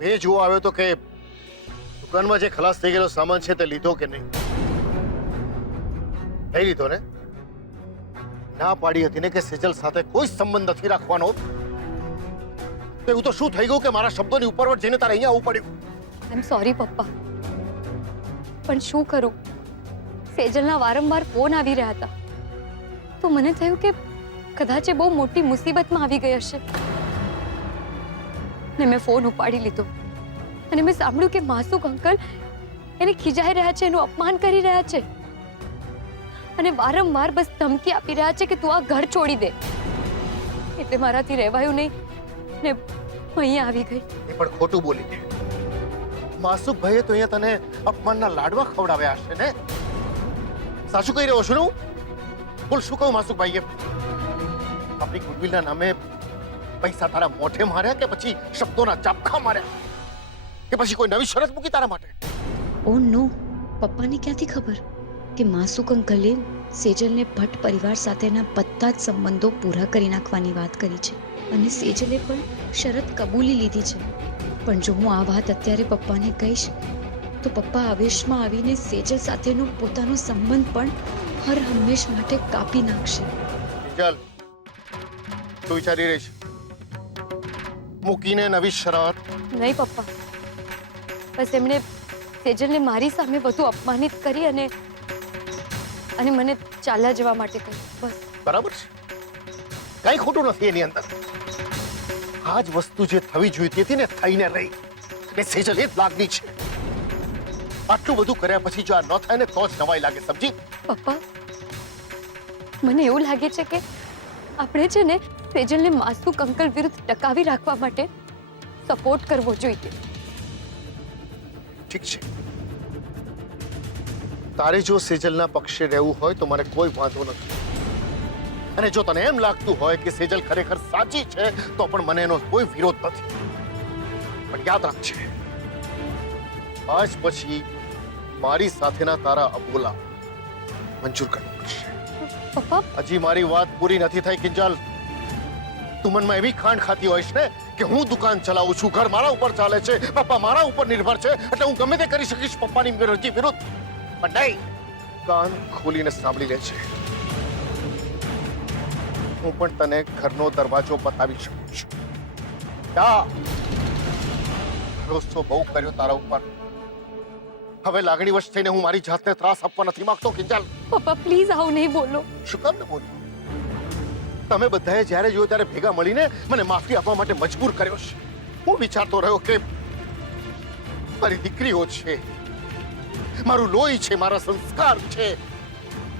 એ જોવા આવ્યો તો કે દુકાનમાં જે ખલાસ થઈ ગયેલો સામાન છે તે લીધો કે નહીં? નહીં લીધો ને? ના પાડી હતી ને કે સેજલ સાથે કોઈ સંબંધ નથી રાખવાનો. તો એવું તો શું થઈ ગયું કે મારા શબ્દોની ઉપરવટ જઈને તારે અહીંયા આવવું પડ્યું? આઈ એમ સોરી પપ્પા, પણ શું કરું, સેજલના વારંવાર ફોન આવી રહ્યા હતા તો મને થયું કે કદાચ એ બહુ મોટી મુસીબતમાં આવી ગઈ હશે ને મેં ફોન ઉપાડી લીધો અને મેં સાંભળ્યું કે માસુક અંકલ એને ખીજાઈ રહ્યા છે, એનું અપમાન કરી રહ્યા છે અને વારંવાર બસ ધમકી આપી રહ્યા છે કે તું આ ઘર છોડી દે. એટલે મારાથી રહેવાયું નહીં ને હું અહીંયા આવી ગઈ. એ પણ ખોટું બોલી દે. માસુક ભાઈએ તો અહીંયા તને અપમાનના લાડવા ખવડાવ્યા હશે ને? સાચું કહી રહ્યો છું ને હું? બોલ, શું કહું માસુક ભાઈએ? આપણી ગુડવિલના નામે પૈસા તારા મોઢે માર્યા કે પછી શબ્દોના ચાપખા માર્યા કે પછી કોઈ નવી શરત મૂકી તારા માટે? ઓ નો, પપ્પાને ક્યાંથી ખબર કે માસુક અંકલે સેજલને ભટ્ટ પરિવાર સાથેના બધા જ સંબંધો પૂરા કરી નાખવાની વાત કરી છે અને સેજલે પણ શરત કબૂલી લીધી છે. પણ જો હું આ વાત અત્યારે પપ્પાને કહીશ તો પપ્પા આવેશમાં આવીને સેજલ સાથેનો પોતાનો સંબંધ પણ હર હંમેશ માટે કાપી નાખશે. ચાલ, તું વિચારી રહી છે મૂકીને નવી શરત? નહીં પપ્પા, બસ એમણે સેજલને મારી સામે વધુ અપમાનિત કરી અને મને ચાલ્યા જવા માટે કહ્યું, બસ. બરાબર છે, કઈ ખોટું નથી એની અંદર. આ જ વસ્તુ જે થવી જોઈતી હતી ને થઈને રહી. અને સેજલ એ જ લાગણી છે. આટલું બધું કર્યા પછી જો આ ન થાય ને તો જ નવાઈ લાગે, સમજી? પપ્પા, મને એવું લાગે છે કે આપણે છે ને સેજલને માસુક અંકલ વિરુદ્ધ ટકાવી રાખવા માટે સપોર્ટ કરવો જોઈએ. ઠીક છે, તારે જો સેજલના પક્ષે રહેવું હોય તો મને કોઈ વાંધો નથી. અને જો તને એમ લાગતું હોય કે સેજલ ખરેખર સાચી છે તો પણ મને એનો કોઈ વિરોધ નથી. પણ યાદ રાખજે, આજ પછી મારી સાથેના તારા અબોલા મંજૂર કરવા પડશે. પપ્પા, હજી મારી વાત પૂરી નથી થઈ કિંજલ. તું મનમાં એવી ખાંડ ખાતી હોઈશ ને કે હું દુકાન ચલાવું છું, ઘર મારા ઉપર ચાલે છે, પપ્પા મારા ઉપર નિર્ભર છે એટલે હું ગમે તે કરી શકીશ પપ્પાની મરજી વિરુદ્ધ. પણ નહીં, કાન ખોલીને સાંભળી લે છે. હું પણ તને ઘરનો દરવાજો બતાવી શકું છું. ભરોસો બહુ કર્યો તારા ઉપર. હવે લાગણીવશ થઈને હું મારી જાતને ત્રાસ આપવા નથી માંગતો કિંજલ. પપ્પા પ્લીઝ આવું નહીં બોલો. શું કામ ન બોલું? તમે બધાએ જ્યારે જોયો ત્યારે ભેગા મળીને મને માફી આપવા માટે મજબૂર કર્યો છે. હું વિચારતો રહ્યો કે મારી દીકરીઓ છે, મારું લોહી છે, મારા સંસ્કાર છે,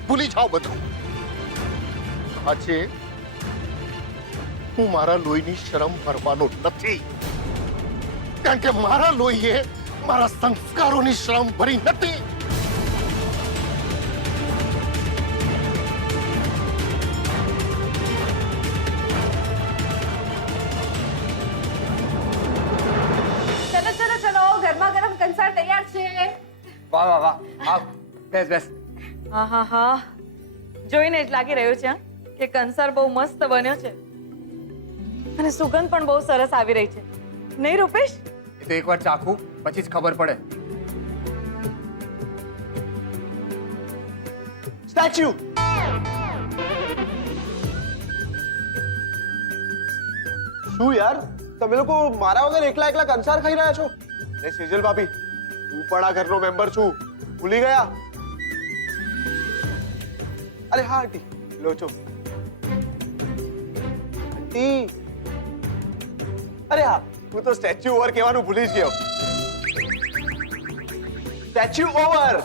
ભૂલી જાઓ બધું. આજે હું મારા લોહીની શરમ ભરવાનો નથી, કારણ કે મારા લોહીએ મારા સંસ્કારોની શરમ ભરી નથી. ચલો ચલો ચલો, ગરમા ગરમ કંસાર તૈયાર છે. વાહ વાહ વાહ, આવ બેસ બેસ. હા હા હા, જોઈને જ લાગી રહ્યું છે કે કંસાર બહુ મસ્ત બન્યો છે અને સુગંધ પણ બહુ સરસ આવી રહી છે, નહીં રૂપેશ? એ તો એકવાર ચાખું પછી જ ખબર પડે. સ્ટેચ્યુ શું યાર, તમે લોકો મારા વગર એકલા એકલા કંસાર ખાઈ રહ્યા છો? ને સેજલ ભાભી, હું પણ આ ઘરનો મેમ્બર છું, ભૂલી ગયા? અરે હા આંટી, લોચો આંટી. અરે હા, હું તો સ્ટેચ્યુ ઓવર કહેવાનું ભૂલી જ ગયો. Statue over.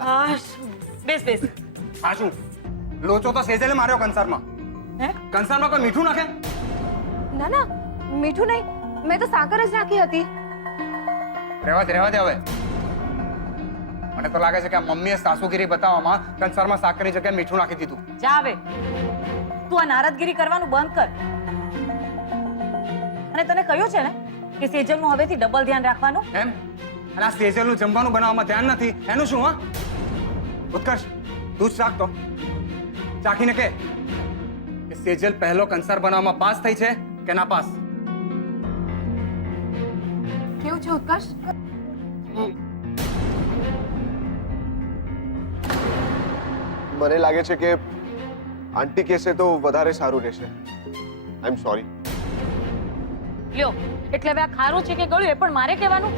હા, બેસ બેસ. હા શું, લોચો તો સેજલે માર્યો કંસારમાં. હે? કંસારમાં કોઈ મીઠું નાખે? ના ના, મીઠું નહીં, મેં તો સાકર જ નાખી હતી. રહેવા દે હવે. મને તો લાગે છે કે આ મમ્મીએ સાસુગીરી બતાવવામાં કંસારમાં સાકરની જગ્યાએ મીઠું નાખી દીધું. જા હવે, તું આ નારદગીરી કરવાનું બંધ કર. અને તને કહ્યું છે ને કે સેજલનું હવેથી ડબલ ધ્યાન રાખવાનું. એમ? અને આ સેજલનું જમવાનું બનાવવામાં ધ્યાન નથી એનું શું? હા ઉત્કર્ષ, તું જ ચાખ તો. ચાખીને કે સેજલ પહેલો કંસાર બનાવવામાં પાસ થઈ છે કે ના પાસ? થયું છે ઉત્કર્ષ? મને લાગે છે કે આંટી કહેશે તો વધારે સારું રહેશે. આઈ એમ સોરી. લ્યો, એટલે હવે આ ખારું છે કે ગળ્યું એ પણ મારે કહેવાનું?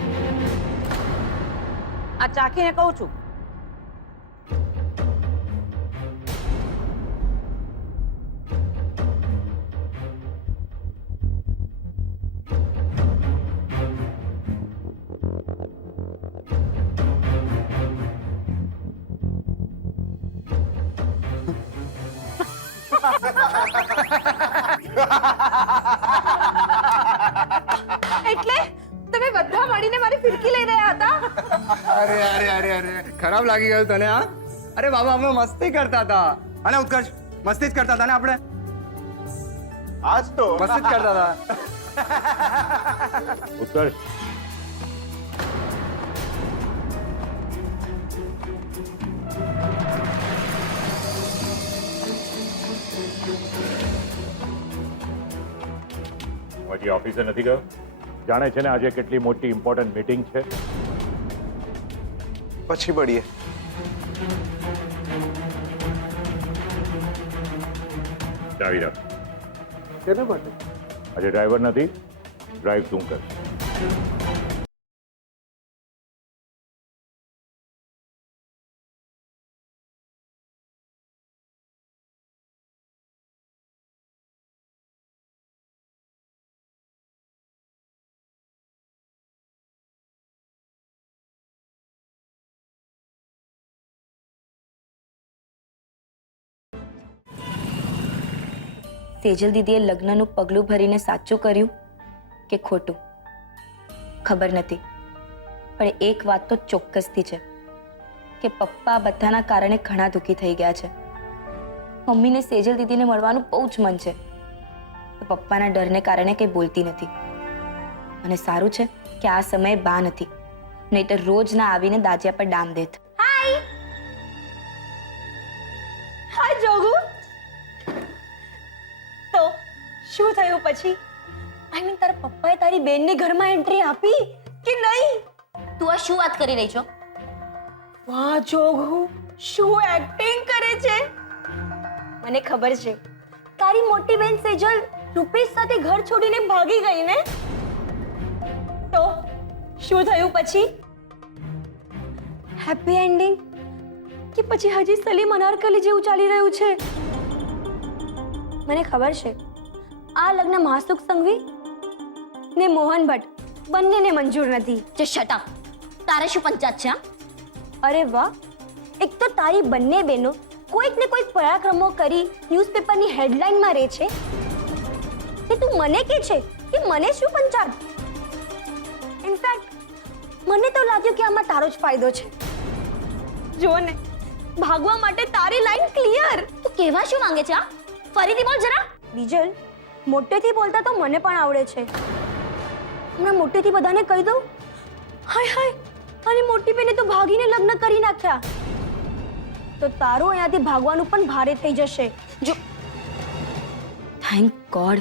આ ચાખીને કહું છું. એટલે તમે બધા મળીને મારી ફિરકી લઈ રહ્યા હતા? અરે અરે અરે અરે ખરાબ લાગી ગયું તને? હા, અરે બાબા અમે મસ્તી કરતા હતા. અને ઉત્કર્ષ મસ્તી જ કરતા હતા ને આપણે? આજ તો મસ્તી જ કરતા હતા. ઉત્કર્ષ, હું હજી ઓફિસે નથી ગયો. જાણે છે ને આજે કેટલી મોટી ઇમ્પોર્ટન્ટ મીટિંગ છે. પછી મળીએ. ચાવી રાખ. કેના માટે? આજે ડ્રાઈવર નથી, ડ્રાઈવ તું કર. સેજલ દીદીએ લગ્નનું પગલું ભરીને સાચું કર્યું કે ખોટું ખબર નથી, પણ એક વાત તો ચોક્કસથી છે કે પપ્પા બધાના કારણે ઘણા દુઃખી થઈ ગયા છે. મમ્મીને સેજલ દીદીને મળવાનું બહુ જ મન છે, પપ્પાના ડરને કારણે કંઈ બોલતી નથી. અને સારું છે કે આ સમયે બા નથી, નહીંતર રોજ ના આવીને દાજિયા પર ડામ દેત. હાય જોગુ. તો શું થયું પછી? આઈ મીન તારા પપ્પાએ તારી બેનની ઘરમાં એન્ટ્રી આપી કે નહીં? તું આ શું વાત કરી રહી છો? વાહ જોગુ, શું એક્ટિંગ કરે છે! મને ખબર છે તારી મોટી બેન સેજલ રૂપેશ સાથે ઘર છોડીને ભાગી ગઈ ને? તો શું થયું પછી? હેપી એન્ડિંગ કે પછી હજી સલીમ અનારકલી જેવું ચાલી રહ્યું છે? મને ખબર છે આ લગ્ન માસુક સંઘવી ને મોહન ભટ્ટ બંનેને મંજૂર નથી. જે શટ અપ. તારે શું પંચાયત છે? અરે વાહ, એક તો તારી બંને બહેનો કોઈક ને કોઈક પરાક્રમો કરી ન્યૂઝપેપરની હેડલાઇનમાં રહે છે, તે તું મને કહે છે કે મને શું પંચાયત? ઇનફેક્ટ મને તો લાગ્યું કે આમાં તારો જ ફાયદો છે. જો ને, ભાગવા માટે તારી લાઈન ક્લિયર. તું કહેવા શું માંગે છે? ફરીથી બોલ જરા. બીજલ, મોટેથી બોલતા તો મને પણ આવડે છે. હમણાં મોટેથી બધાને કહી દઉં? હાય હાય, અને મોટી બેને તો ભાગીને લગ્ન કરી નાખ્યા, તો તારું અહીંયાથી ભાગવાનું પણ ભારે થઈ જશે. જો થેન્ક ગોડ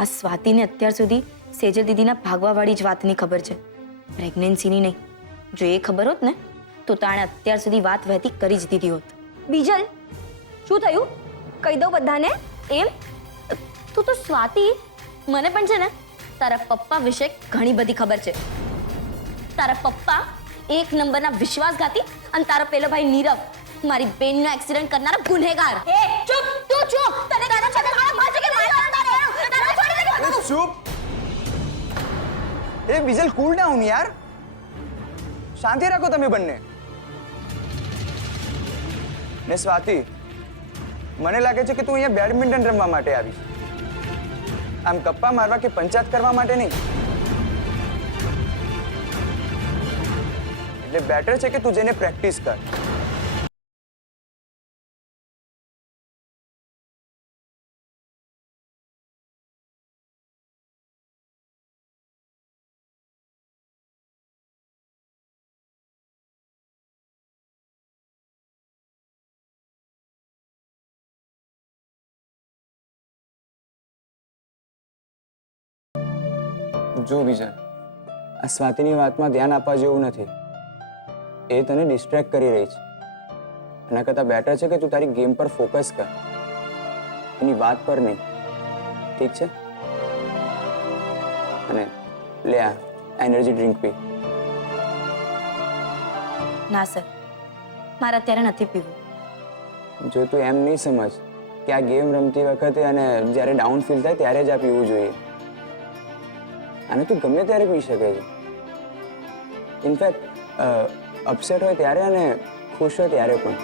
આ સ્વાતિને અત્યાર સુધી સેજલ દીદીના ભાગવાવાળી જ વાતની ખબર છે, પ્રેગ્નન્સીની નહીં. જો એ ખબર હોત ને તો તાણે અત્યાર સુધી વાત વહેતી કરી જ દીધી હોત. બીજલ, શું થયું? કહી દો બધાને. એમ તું તો સ્વાતિ, મને પણ છે ને તારા પપ્પા વિશે ઘણી બધી ખબર છે. તારા પપ્પા એક નંબરના વિશ્વાસઘાતી અને તારો પેલો ભાઈ નીરવ મારી બેનનો એક્સિડન્ટ કરનારા ગુનેગાર. એ ચૂપ, તું ચૂપ. તને તારા સાથે મારા ભાઈ કે મારા તારા છોડી દે. चुप। ए विजल कूल डाउन यार, शांति रखो तमे बन्ने। ने स्वाति, मने लागे छे के तू अहींया बेडमिंटन रमवा माटे आवी छे, आम गप्पा मारवा के पंचायत करवा माटे नहीं। એટલે બેટર છે કે તું જઈને પ્રેક્ટિસ કર. જો વિજય, આ સ્વાતિની વાતમાં ધ્યાન આપવા જેવું નથી. એ તને ડિસ્ટ્રેક્ટ કરી રહી છે. એના કરતાં બેટર છે કે તું તારી ગેમ પર ફોકસ કર, એની વાત પર નહીં. ઠીક છે? અને લે આ એનર્જી ડ્રિંક પી. ના સર, મારે અત્યારે નથી પીવું. જો તું એમ નહીં સમજ કે આ ગેમ રમતી વખતે અને જ્યારે ડાઉન ફીલ થાય ત્યારે જ આ પીવું જોઈએ. અને તું ગમે ત્યારે પી શકે છે. ઇનફેક્ટ અપસેટ હોય ત્યારે અને ખુશ હોય ત્યારે પણ.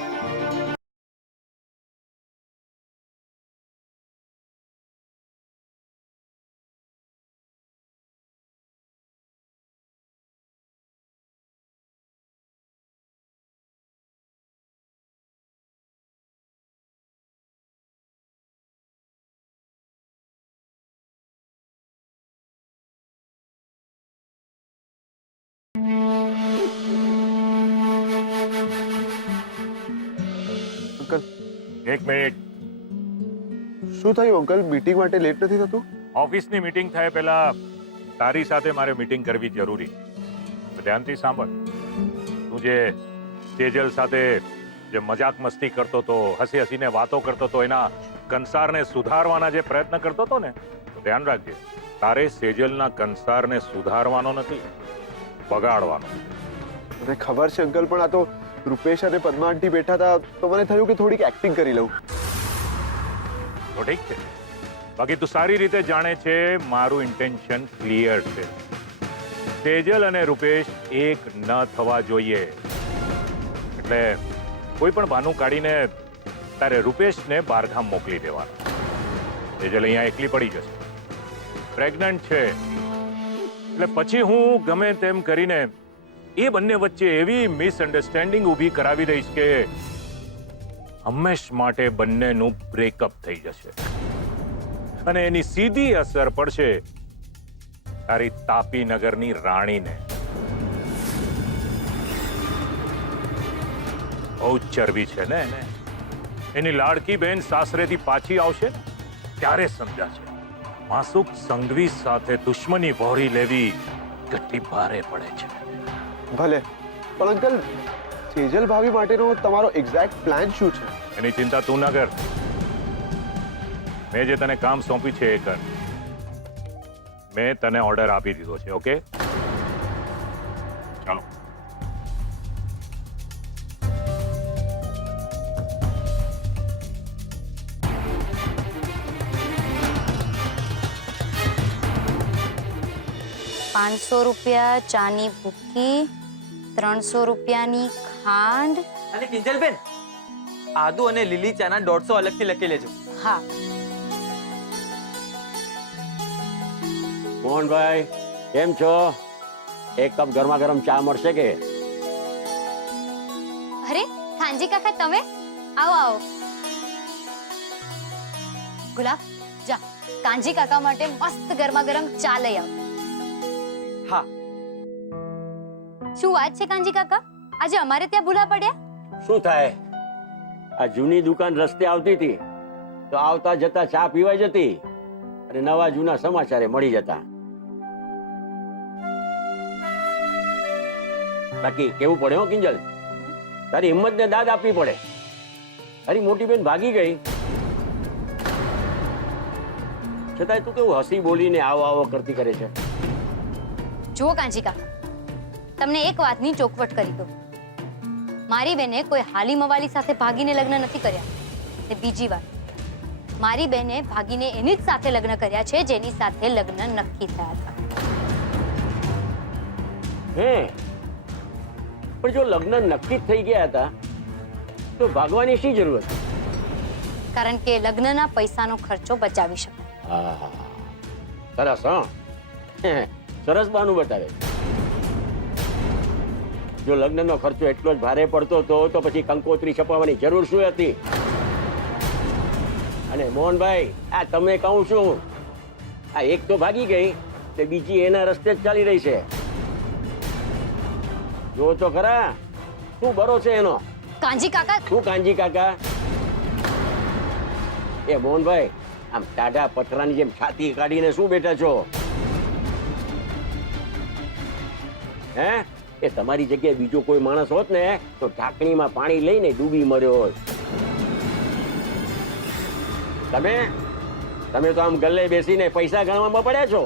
અંકલ, એક મિનિટ. શું થયું અંકલ? મીટિંગ માટે લેટ નથી થતું? ઓફિસની મીટિંગ થાય પહેલા તારી સાથે મારે મીટિંગ કરવી જરૂરી. તો ધ્યાનથી સાંભળ. તું જે સેજલ સાથે જે મજાક મસ્તી કરતો તો, હસી હસીને વાતો કરતો તો, એના કંસારને સુધારવાના જે પ્રયત્ન કરતો હતો ને, તો ધ્યાન રાખજે, તારે સેજલના કંસારને સુધારવાનો નથી, બગાડવાનો. મને ખબર છે અંકલ, પણ આ તો રૂપેશ અને પદ્મા આંટી બેઠા હતા તો મને થયું કે થોડીક એક્ટિંગ કરી લઉં. તો ઠીક છે. બાકી તું સારી રીતે જાણે છે મારું ઇન્ટેન્શન ક્લિયર છે. સેજલ અને રૂપેશ એક ન થવા જોઈએ. એટલે કોઈ પણ બહાનું કાઢીને તારે રૂપેશને બહારગામ મોકલી દેવાનો. સેજલ અહીંયા એકલી પડી જશે, પ્રેગ્નન્ટ છે, એટલે પછી હું ગમે તેમ કરીને એ બંને વચ્ચે એવી મિસઅન્ડરસ્ટેન્ડિંગ ઊભી કરાવી દઈશ કે હંમેશ માટે બંનેનું બ્રેકઅપ થઈ જશે. અને એની સીધી અસર પડશે તારી તાપી નગરની રાણીને. બહુ ચરબી છે ને એને. એની લાડકી બહેન સાસરેથી પાછી આવશે ને ત્યારે સમજાશે માસુક સંઘવી સાથે દુશ્મની વહોરી લેવી કેટલી ભારે પડે છે. ભલે, પણ અંકલ સેજલ ભાભી માટેનો તમારો એક્ઝેક્ટ પ્લાન શું છે? એની ચિંતા તું ના કર. મેં જે તને કામ સોંપ્યું છે એ કર. મેં તને ઓર્ડર આપી દીધો છે. ઓકે, ચાલો. ₹500 ચાની ભૂકી, 300 રૂપિયાની ખાંડ. અને કિંજલબેન, આદુ અને લીલી ચાના 150 અલગથી લખી લેજો. હા. મોહનભાઈ, કેમ છો? એક કપ ગરમા ગરમ ચા મળશે કે? અરે ખાનજી કાકા, તમે આવો આવો. ગુલાબ, જા કાંજી કાકા માટે મસ્ત ગરમા ગરમ ચા લઈ આવ. હા. શું વાત છે કાંજી કાકા, આજે અમારે ત્યાં ભૂલા પડ્યા? શું થાય? આ જૂની દુકાન રસ્તે આવતી હતી તો આવતા જતા ચા પીવાઈ જતી અને નવા જૂના સમાચારે મળી જતા. બાકી કેવું પડે હો કિંજલ, તારી હિંમતને દાદ આપવી પડે. તારી મોટી બેન ભાગી ગઈ છતાંય તું કેવું હસી બોલીને આવો આવો કરતી કરે છે. જુઓ કાંજી કાકા, તમને એક વાતની ચોખવટ કરી દો. મારી બેને કોઈ હાલી મવાલી સાથે ભાગીને લગ્ન નથી કર્યા. ને બીજી વાત, મારી બેને ભાગીને એની જ સાથે લગ્ન કર્યા છે જેની સાથે લગ્ન નક્કી થયા હતા. હે, પણ જો લગ્ન નક્કી થઈ ગયા હતા તો ભાગવાની શી જરૂર હતી? કારણ કે લગ્નના પૈસાનો ખર્ચો બચાવી શકાય. હા, સરસ. હા, સરસ બહાનું બતાવે. જો લગ્નનો ખર્ચો એટલો જ ભારે પડતો હતો તો પછી કંકોત્રી છપાવવાની જરૂર શું હતી? અને મોહનભાઈ, આ તમે કહું છું, આ એક તો ભાગી ગઈ તે બીજી એના રસ્તે જ ચાલી રહી છે. જો તો ખરા શું બરો છે એનો. કાંજી કાકા, શું કાંજી કાકા? એ મોહનભાઈ, આમ ટાઢા પથરાની જેમ છાતી કાઢીને શું બેઠા છો? હે? એ તમારી જગ્યાએ બીજો કોઈ માણસ હોત ને તો ઢાંકણીમાં પાણી લઈને ડૂબી મર્યો હોત. તમે તો આમ ગલ્લે બેસીને પૈસા ગણવામાં પડ્યા છો.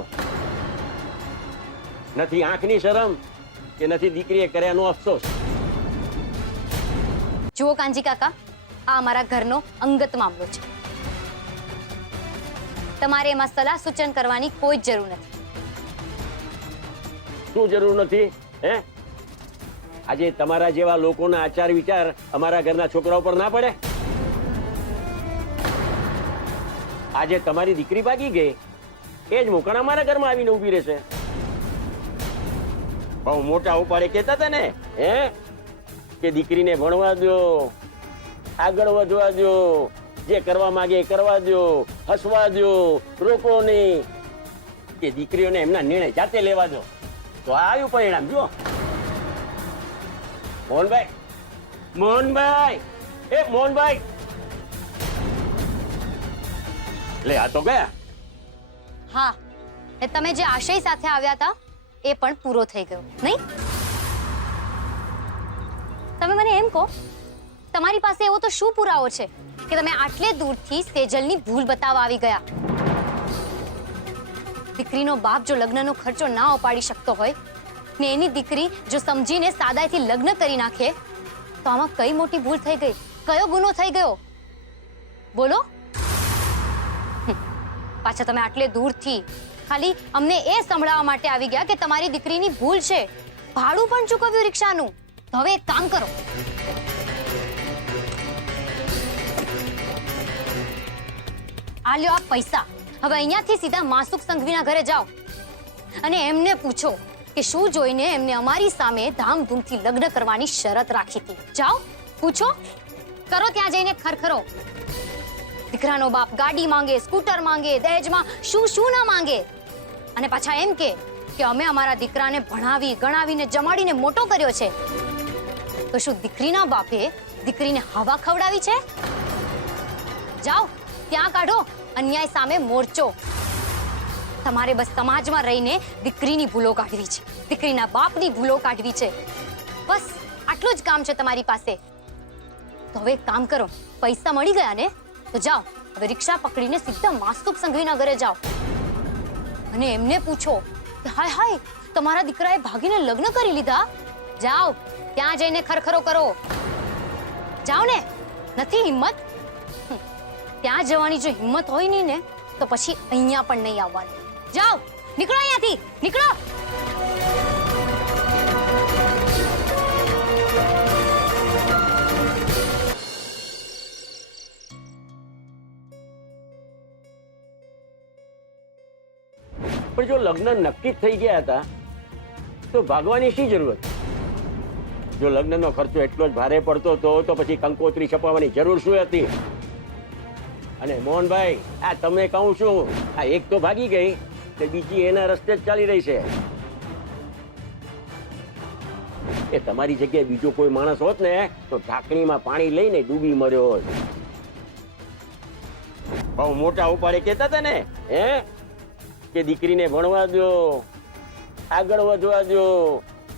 નથી આંખની શરમ કે નથી દીકરીએ કર્યાનો અફસોસ. જુઓ કાંજી કાકા, આ અમારા ઘરનો અંગત મામલો છે. તમારે એમાં સલાહ સૂચન કરવાની કોઈ જ જરૂર નથી. શું જરૂર નથી? હે? આજે તમારા જેવા લોકોના આચાર વિચાર અમારા ઘરના છોકરાઓ પર ના પડે? આજે તમારી દીકરી ભાગી ગઈ, એ જ મોકણ અમારા ઘરમાં આવીને ઊભી રહેશે. બહુ મોટા ઉપાડે કહેતા હતા ને, હે, કે દીકરીને ભણવા દો, આગળ વધવા દો, જે કરવા માંગે એ કરવા દો, હસવા દો, રોકો નહીં, કે દીકરીઓને એમના નિર્ણય જાતે લેવા દો. તો આ આવ્યું પરિણામ. જુઓ મોહનભાઈ, મોહનભાઈ, લે આ તો ગયા. હા, એ તમે જે આશય સાથે આવ્યા હતા એ પણ પૂરો થઈ ગયો નહીં? તમે મને એમ કહો, તમારી પાસે એવો તો શું પુરાવો છે કે તમે આટલે દૂરથી સેજલની ભૂલ બતાવવા આવી ગયા? દીકરીનો બાપ જો લગ્નનો ખર્ચો ના ઉપાડી શકતો હોય ને એની દીકરી જો સમજીને સાદાઈથી લગ્ન કરી નાખે તો આમાં કઈ મોટી ભૂલ થઈ ગઈ? કયો ગુનો થઈ ગયો? બોલો. પાછા તમે આટલે દૂરથી ખાલી અમને એ સંભળાવવા માટે આવી ગયા કે તમારી દીકરીની ભૂલ છે. ભાડું પણ ચૂકવ્યું રિક્ષાનું. તો હવે એક કામ કરો, આ લ્યો આ પૈસા. હવે અહીંયાથી સીધા માસુક સંઘવીના ઘરે જાઓ અને એમને પૂછો કે શું જોઈને એમને અમારી સામે ધામધૂમથી લગ્ન કરવાની શરત રાખી હતી. જાઓ, પૂછો, કરો ત્યાં જઈને ખરખરો. દીકરાનો બાપ ગાડી માંગે, સ્કૂટર માંગે, દહેજમાં શું શું ના માંગે, અને પાછા એમ કે અમે અમારા દીકરાને ભણાવી ગણાવીને જમાડીને મોટો કર્યો છે. તો શું દીકરીના બાપે દીકરીને હવા ખવડાવી છે? જાઓ, ત્યાં કાઢો અન્યાય સામે મોરચો. તમારે બસ સમાજમાં રહીને દીકરીની ભૂલો કાઢવી છે, દીકરીના બાપની ભૂલો કાઢવી છે. બસ આટલું જ કામ છે તમારી પાસે. તો હવે એક કામ કરો, પૈસા મળી ગયા ને તો જાઓ, હવે રિક્ષા પકડીને સીધા માસુક સંઘવીના ઘરે જાઓ અને એમને પૂછો કે હાય હાય તમારા દીકરાએ ભાગીને લગ્ન કરી લીધા. જાઓ, ત્યાં જઈને ખરખરો કરો. જાઓ ને. નથી હિંમત? ત્યાં જવાની જો હિંમત હોય નહીં ને તો પછી અહીંયા પણ નહીં આવવાનું. જાઓ, નીકળો અહીંયાથી, નીકળો. પણ જો લગ્ન નક્કી થઈ ગયા હતા તો ભાગવાની શી જરૂર હતી? જો લગ્નનો ખર્ચો એટલો જ ભારે પડતો હતો તો પછી કંકોત્રી છપાવવાની જરૂર શું હતી? અને મોહનભાઈ, આ તમે કહું છું, આ એક તો ભાગી ગઈ ને બીજી એના રસ્તે જ ચાલી રહી છે. એ તમારી જગ્યાએ બીજો કોઈ માણસ હોત ને તો ઢાંકણીમાં પાણી લઈને ડૂબી મર્યો હોત. બહુ મોટા ઉપાડે કહેતા હતા ને, હે, કે દીકરીને ભણવા દો, આગળ વધવા દો,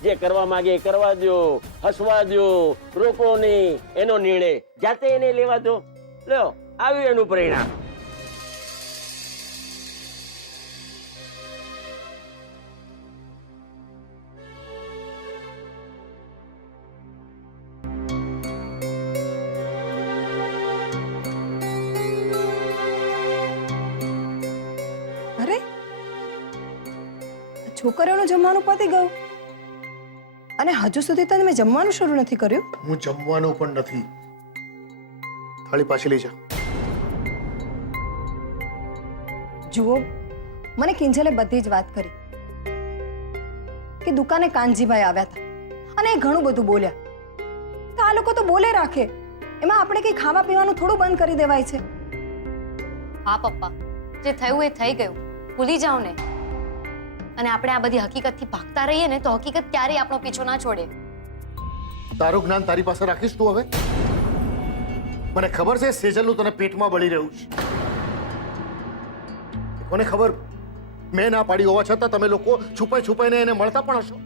જે કરવા માંગે એ કરવા દો, હસવા દો, રોકો નહીં, એનો નિર્ણય જાતે એને લેવા દો. લ્યો, આવ્યું એનું પરિણામ. અરે, છોકરીઓનું જમવાનું પતી ગયું અને હજુ સુધી તો તમે જમવાનું શરૂ નથી કર્યું. હું જમવાનું પણ નથી. થાળી પાછી લઈ જા. જુઓ, મને કિંજલે બધી જ વાત કરી કે દુકાને કાનજીભાઈ આવ્યા હતા અને એ ઘણું બધું બોલ્યા. તો આ લોકો તો બોલે રાખે, એમાં આપણે કઈ ખાવા પીવાનું થોડું બંધ કરી દેવાય છે. હા પપ્પા, જે થયું એ થઈ ગયું, ભૂલી જાઓ ને. અને આપણે આ બધી હકીકતથી ભાગતા રહીએ ને તો હકીકત ક્યારેય આપણો પીછો ના છોડે. તારું જ્ઞાન તારી પાસે રાખીશ તું હવે? મને ખબર છે સેજલનું તને પેટમાં બળી રહ્યું છે. કોને ખબર, મેં ના પાડી હોવા છતાં તમે લોકો છુપાઈ છુપાઈને એને મળતા પણ હશો.